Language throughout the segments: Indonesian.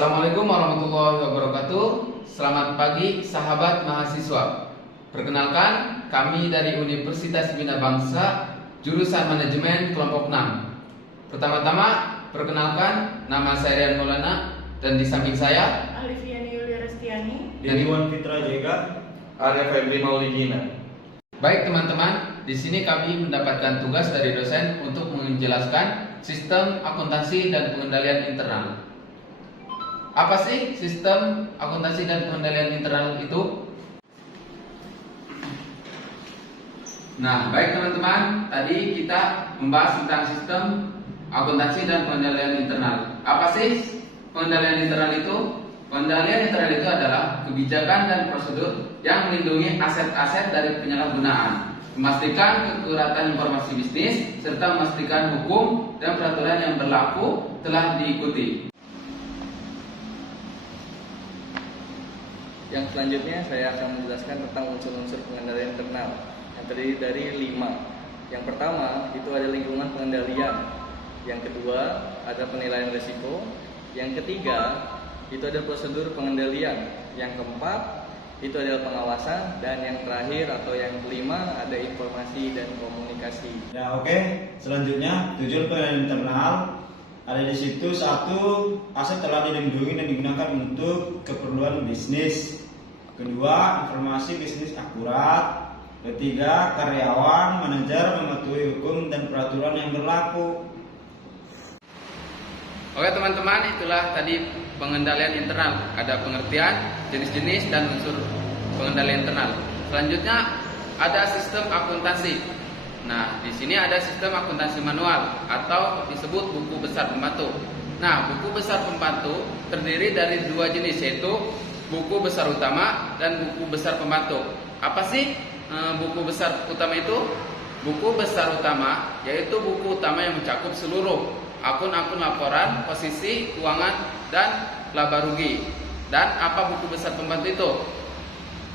Assalamualaikum warahmatullahi wabarakatuh. Selamat pagi sahabat mahasiswa. Perkenalkan, kami dari Universitas Bina Bangsa, jurusan Manajemen kelompok 6. Pertama-tama, perkenalkan, nama saya Rian Maulana dan di samping saya Alifiani Yulia Restiani, Deniwan Fitra Jega, Arya Febri Mauligina. Baik teman-teman, di sini kami mendapatkan tugas dari dosen untuk menjelaskan sistem akuntansi dan pengendalian internal. Apa sih sistem akuntansi dan pengendalian internal itu? Nah, baik teman-teman, tadi kita membahas tentang sistem akuntansi dan pengendalian internal. Apa sih pengendalian internal itu? Pengendalian internal itu adalah kebijakan dan prosedur yang melindungi aset-aset dari penyalahgunaan, memastikan keakuratan informasi bisnis, serta memastikan hukum dan peraturan yang berlaku telah diikuti. Yang selanjutnya saya akan menjelaskan tentang unsur-unsur pengendalian internal yang terdiri dari 5. Yang pertama itu ada lingkungan pengendalian. Yang kedua ada penilaian risiko. Yang ketiga itu ada prosedur pengendalian. Yang keempat itu adalah pengawasan. Dan yang terakhir atau yang kelima ada informasi dan komunikasi. Ya oke, selanjutnya tujuan pengendalian internal. Ada di situ: 1. Aset telah dilindungi dan digunakan untuk keperluan bisnis. 2. Informasi bisnis akurat. 3. Karyawan, manajer mematuhi hukum dan peraturan yang berlaku. Oke teman-teman, itulah tadi pengendalian internal. Ada pengertian, jenis-jenis, dan unsur pengendalian internal. Selanjutnya ada sistem akuntansi. Nah, di sini ada sistem akuntansi manual atau disebut buku besar pembantu. Nah, buku besar pembantu terdiri dari 2 jenis, yaitu buku besar utama dan buku besar pembantu. Apa sih buku besar utama itu? Buku besar utama yaitu buku utama yang mencakup seluruh akun-akun laporan, posisi, keuangan, dan laba rugi. Dan apa buku besar pembantu itu?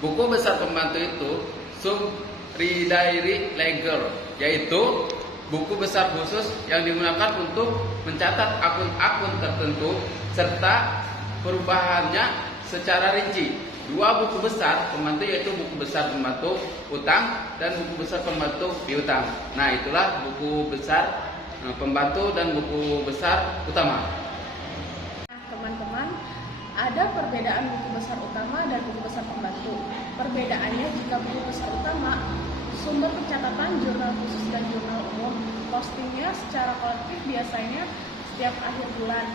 Buku besar pembantu itu subsidiary ledger, yaitu buku besar khusus yang digunakan untuk mencatat akun-akun tertentu serta perubahannya secara rinci. 2 buku besar pembantu yaitu buku besar pembantu utang dan buku besar pembantu piutang. Nah, itulah buku besar pembantu dan buku besar utama. Nah, teman-teman, ada perbedaan buku besar utama dan buku besar pembantu. Perbedaannya, jika buku besar utama, sumber pencatatan jurnal khusus dan jurnal umum, postingnya secara kolektif biasanya setiap akhir bulan.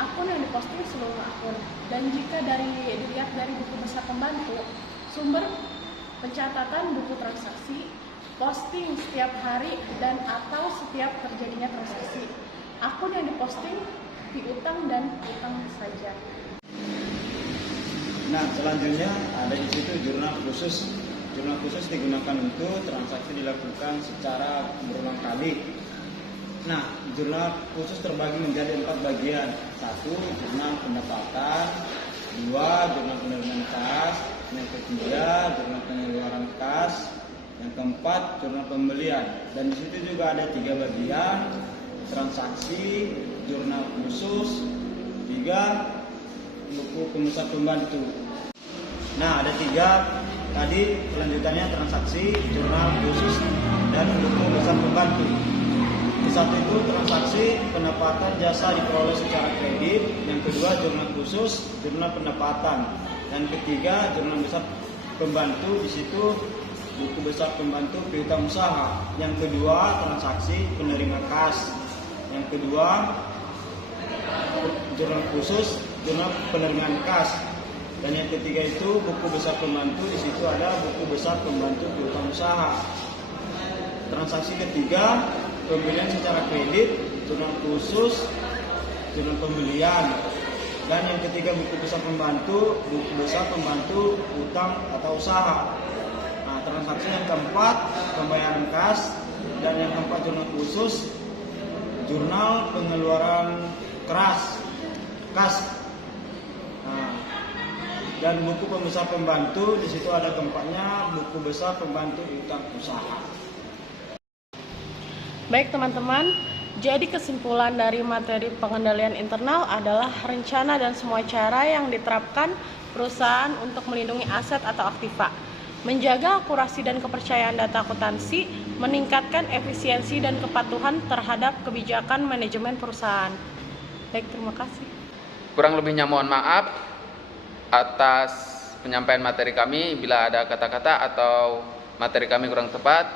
Akun yang diposting seluruh akun. Dan jika dilihat dari buku besar pembantu, sumber pencatatan buku transaksi, posting setiap hari dan atau setiap terjadinya transaksi. Akun yang diposting piutang dan utang saja. Nah, selanjutnya ada di situ jurnal khusus. Jurnal khusus digunakan untuk transaksi dilakukan secara berulang kali. Nah, jurnal khusus terbagi menjadi 4 bagian. 1. Jurnal pendapatan. 2. Jurnal penerimaan kas. Yang ketiga, jurnal pengeluaran kas. Yang keempat, jurnal pembelian. Dan di situ juga ada 3 bagian: transaksi, jurnal khusus, 3 buku pembesar pembantu. Nah, ada 3 tadi kelanjutannya: transaksi, jurnal khusus, dan buku besar pembantu. Satu itu transaksi pendapatan jasa diperoleh secara kredit. Yang kedua, jurnal khusus, jurnal pendapatan. Dan ketiga, jurnal besar pembantu. Di situ buku besar pembantu piutang usaha. Yang kedua, transaksi penerima kas. Yang kedua, jurnal khusus, jurnal penerimaan kas. Dan yang ketiga itu buku besar pembantu. Di situ ada buku besar pembantu piutang usaha. Transaksi ketiga, pembelian secara kredit, jurnal khusus, jurnal pembelian. Dan yang ketiga, buku besar pembantu utang atau usaha. Nah, transaksi yang keempat, pembayaran kas. Dan yang keempat, jurnal khusus, jurnal pengeluaran kas. Nah, dan buku pembesar pembantu, di situ ada keempatnya, buku besar pembantu utang usaha. Baik teman-teman, Jadi kesimpulan dari materi pengendalian internal adalah rencana dan semua cara yang diterapkan perusahaan untuk melindungi aset atau aktiva, menjaga akurasi dan kepercayaan data akuntansi, meningkatkan efisiensi dan kepatuhan terhadap kebijakan manajemen perusahaan. Baik, terima kasih. Kurang lebihnya mohon maaf atas penyampaian materi kami. Bila ada kata-kata atau materi kami kurang tepat,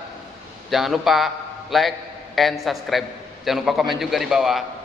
jangan lupa like and subscribe. Jangan lupa komen juga di bawah.